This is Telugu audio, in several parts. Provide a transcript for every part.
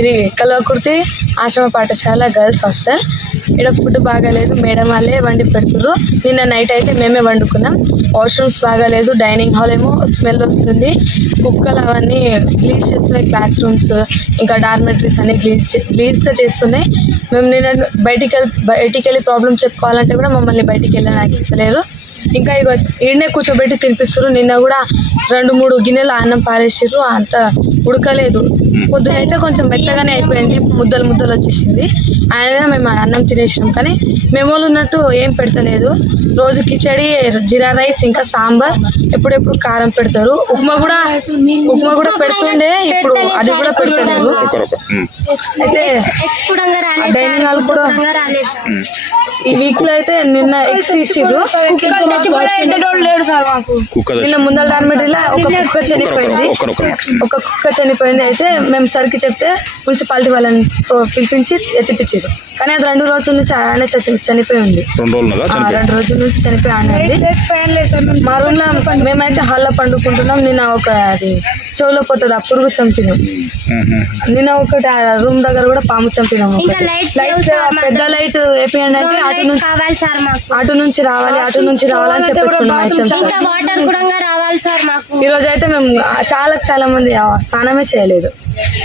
ఇది కల్వకుర్తి ఆశ్రమ పాఠశాల గర్ల్స్ హాస్టల్. ఇక్కడ ఫుడ్ బాగాలేదు, మేడం వాళ్ళే వండి పెడుతుర్రు. నిన్న నైట్ అయితే మేమే వండుకున్నాం. వాష్రూమ్స్ బాగాలేదు, డైనింగ్ హాల్ ఏమో స్మెల్ వస్తుంది, కుక్కలు అవన్నీ క్లీన్ చేస్తున్నాయి, క్లాస్ రూమ్స్ ఇంకా డార్మెటరీస్ అన్ని క్లీన్గా చేస్తున్నాయి. మేము నిన్న బయటికి వెళ్ళి ప్రాబ్లమ్ చెప్పుకోవాలంటే కూడా మమ్మల్ని బయటికి వెళ్ళడానికి ఇస్తలేరు. ఇంకా ఇక ఈడనే కూర్చోబెట్టి తినిపిస్తారు. నిన్న కూడా 2-3 గిన్నెలు అన్నం పారేసారు, అంత ఉడకలేదు. పొద్దునైతే కొంచెం మెత్తగానే అయిపోయింది, ముద్దలు వచ్చేసింది. ఆయన మేము అన్నం తినేసినాం, కానీ మెమోలు ఉన్నట్టు ఏం పెడతలేదు. రోజు కిచడి, జీరా రైస్ ఇంకా సాంబార్, ఎప్పుడెప్పుడు కారం పెడతారు. ఉప్మా కూడా పెడుతుండే, ఇప్పుడు అది కూడా పెడతలేదు. అయితే డైనింగ్ హాల్ కూడా ఈ వీక్ లో అయితే నిన్న ఎగ్స్ ఇచ్చిర్రు. నిన్న ముందర డార్మెటరీలో ఒక కుక్క చనిపోయింది. అయితే మేము సరికి చెప్తే మున్సిపాలిటీ వాళ్ళని పిలిపించి ఎత్తిపించారు, కానీ అది 2 రోజుల నుంచి ఆయన చనిపోయి ఉంది. 2 రోజుల నుంచి చనిపోయి ఆనండి. మా రూమ్ లో మేమైతే హాల్లో పండుకుంటున్నాం. నిన్న ఒక అది చెవులో పోతుంది, ఆ పురుగు చంపినాం. నిన్న ఒకటి రూమ్ దగ్గర కూడా పాము చంపినాం. పెద్ద లైట్ వేపియండి అంటే అటు నుంచి రావాలి అని చెప్పేస్తున్నాం. ఈ రోజు అయితే మేము చాలా మంది స్నానమే చేయలేదు.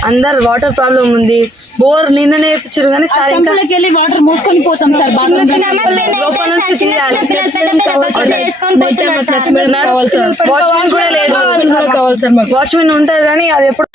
అందరు వాటర్ ప్రాబ్లం ఉంది. బోర్ నిన్ననే వేయించారు, కానీ సార్ ఇంకా వాటర్ మోసుకొని పోతాం సార్. లోపల నుంచి తీయాలి. వాచ్మెన్ కూడా లేదు. వాచ్మెన్ ఉంటుంది, కానీ అది ఎప్పుడు